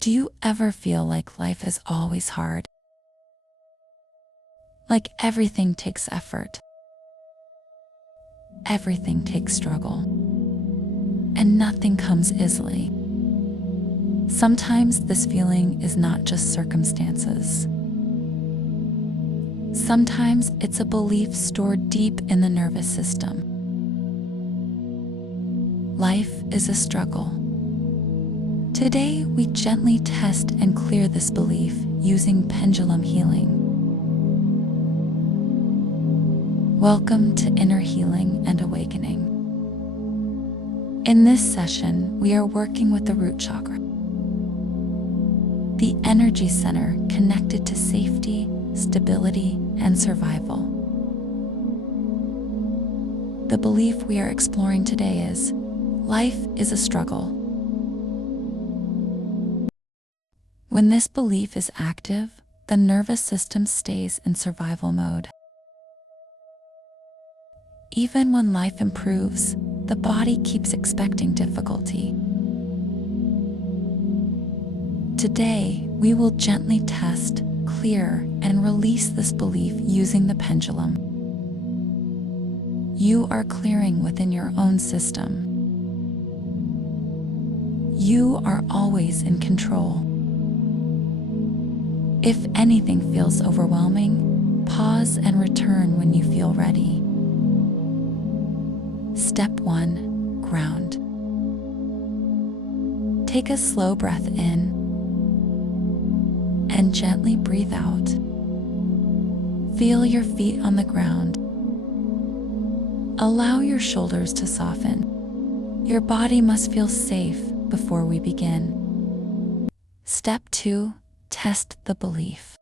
Do you ever feel like life is always hard? Like everything takes effort, everything takes struggle, and nothing comes easily. Sometimes this feeling is not just circumstances. Sometimes it's a belief stored deep in the nervous system. Life is a struggle. Today, we gently test and clear this belief using pendulum healing. Welcome to Inner Healing and Awakening. In this session, we are working with the root chakra, the energy center connected to safety, stability, and survival. The belief we are exploring today is, life is a struggle. When this belief is active, the nervous system stays in survival mode. Even when life improves, the body keeps expecting difficulty. Today, we will gently test, clear, and release this belief using the pendulum. You are clearing within your own system. You are always in control. If anything feels overwhelming, pause and return when you feel ready. Step 1. Ground. Take a slow breath in and gently breathe out. Feel your feet on the ground. Allow your shoulders to soften. Your body must feel safe before we begin. Step 2. Test the belief.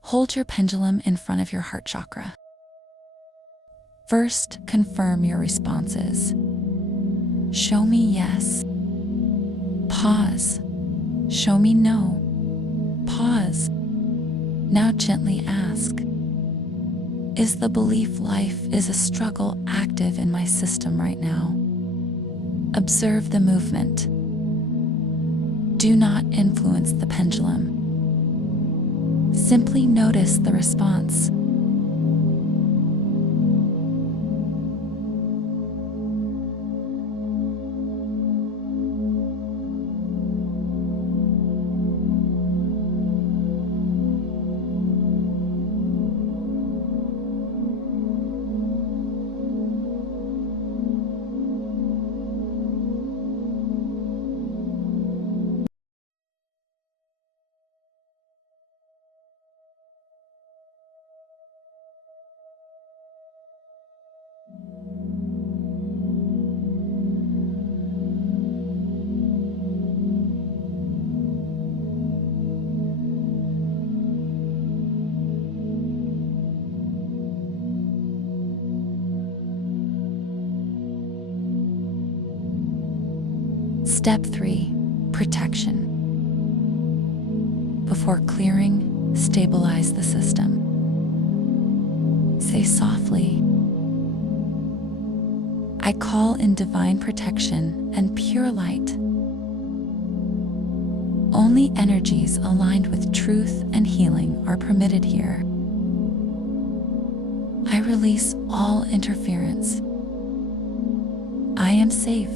Hold your pendulum in front of your heart chakra. First, confirm your responses. Show me yes. Pause. Show me no. Pause. Now gently ask, is the belief life is a struggle active in my system right now? Observe the movement. Do not influence the pendulum. Simply notice the response. Step 3. Protection. Before clearing, stabilize the system. Say softly, I call in divine protection and pure light. Only energies aligned with truth and healing are permitted here. I release all interference. I am safe.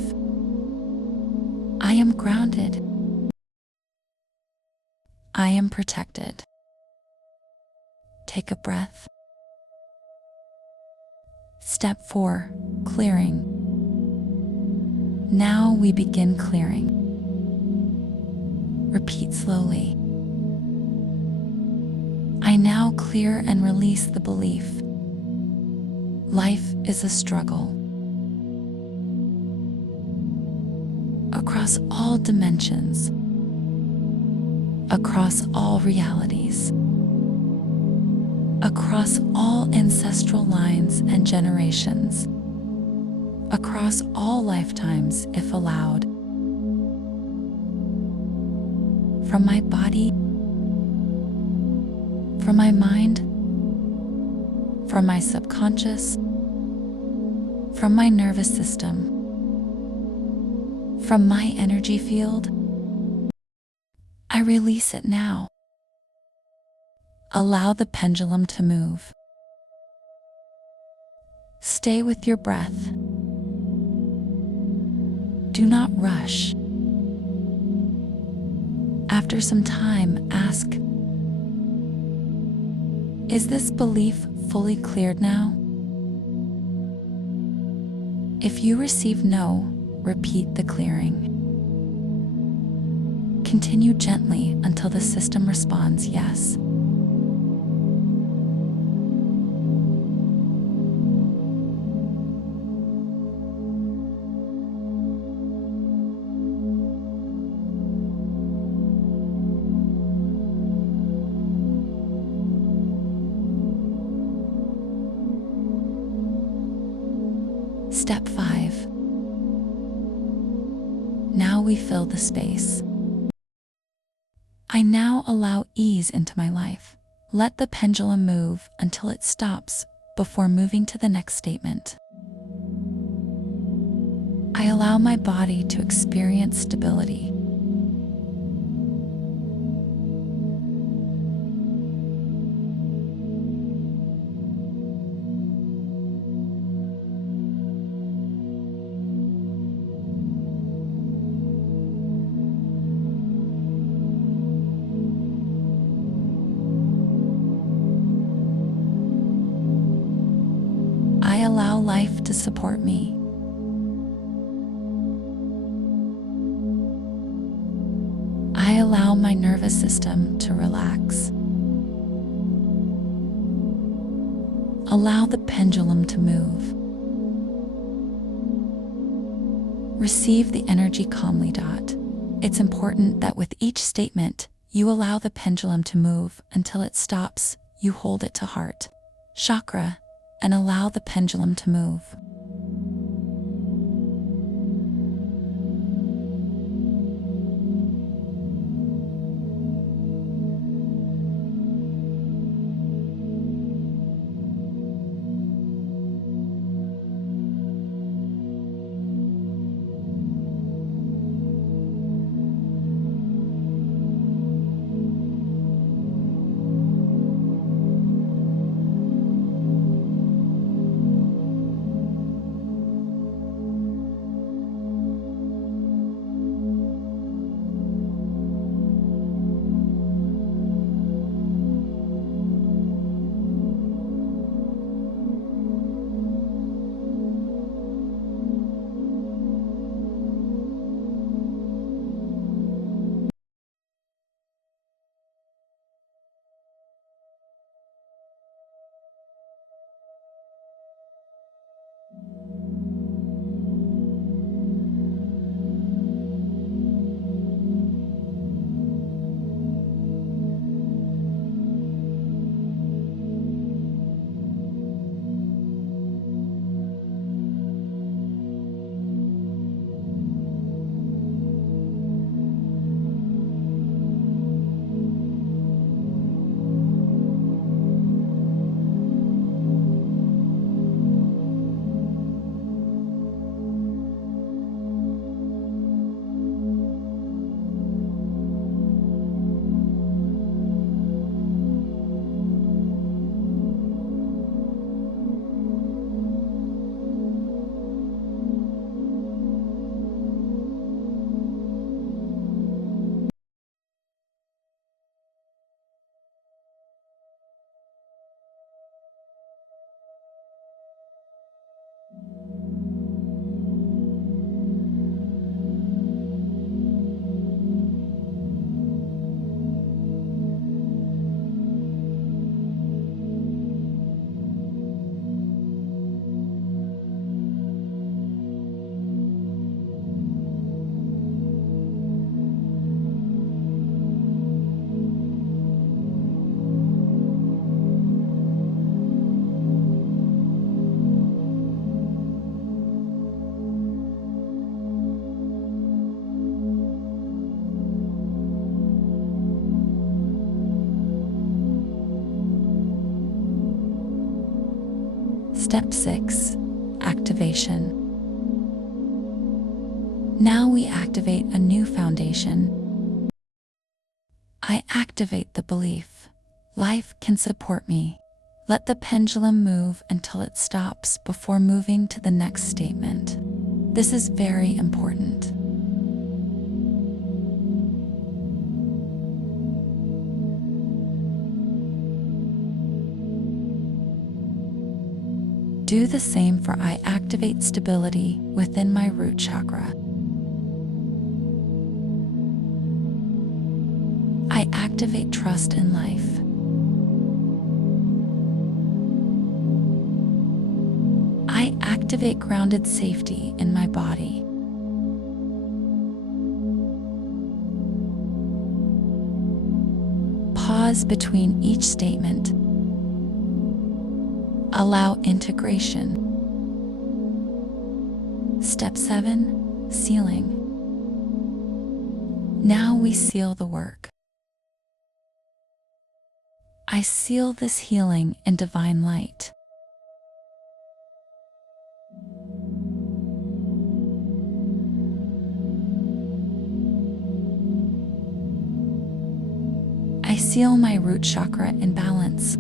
I am grounded. I am protected. Take a breath. Step 4. Clearing. Now we begin clearing. Repeat slowly. I now clear and release the belief. Life is a struggle. Across all dimensions, across all realities, across all ancestral lines and generations, across all lifetimes if allowed. From my body, from my mind, from my subconscious, from my nervous system, from my energy field, I release it now. Allow the pendulum to move. Stay with your breath. Do not rush. After some time, ask, is this belief fully cleared now? If you receive no, repeat the clearing. Continue gently until the system responds yes. Step 5. Now we fill the space. I now allow ease into my life. Let the pendulum move until it stops before moving to the next statement. I allow my body to experience stability. I allow life to support me. I allow my nervous system to relax. Allow the pendulum to move. Receive the energy calmly. It's important that with each statement, you allow the pendulum to move until it stops. You hold it to heart, chakra, and allow the pendulum to move. Step 6. Activation. Now we activate a new foundation. I activate the belief, life can support me. Let the pendulum move until it stops before moving to the next statement. This is very important. Do the same for I activate stability within my root chakra. I activate trust in life. I activate grounded safety in my body. Pause between each statement. Allow integration. Step 7, sealing. Now we seal the work. I seal this healing in divine light. I seal my root chakra in balance.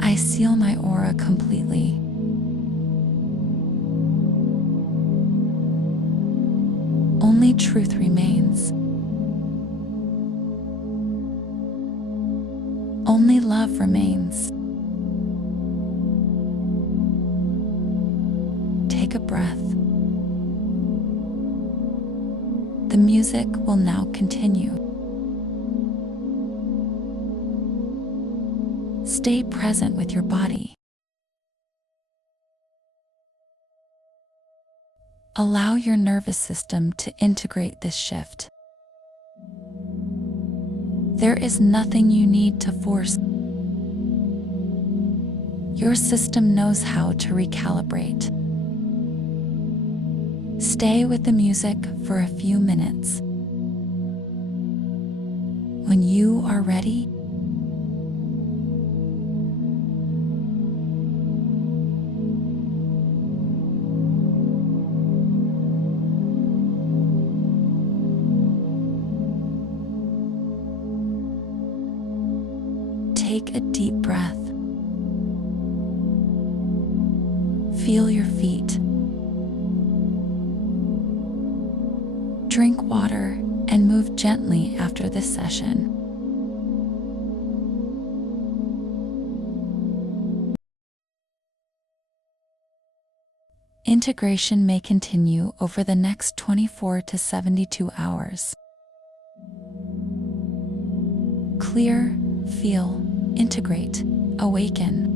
I seal my aura completely. Only truth remains. Only love remains. Take a breath. The music will now continue. Stay present with your body. Allow your nervous system to integrate this shift. There is nothing you need to force. Your system knows how to recalibrate. Stay with the music for a few minutes. When you are ready, take a deep breath. Feel your feet. Drink water and move gently after this session. Integration may continue over the next 24 to 72 hours. Clear, feel, integrate, awaken.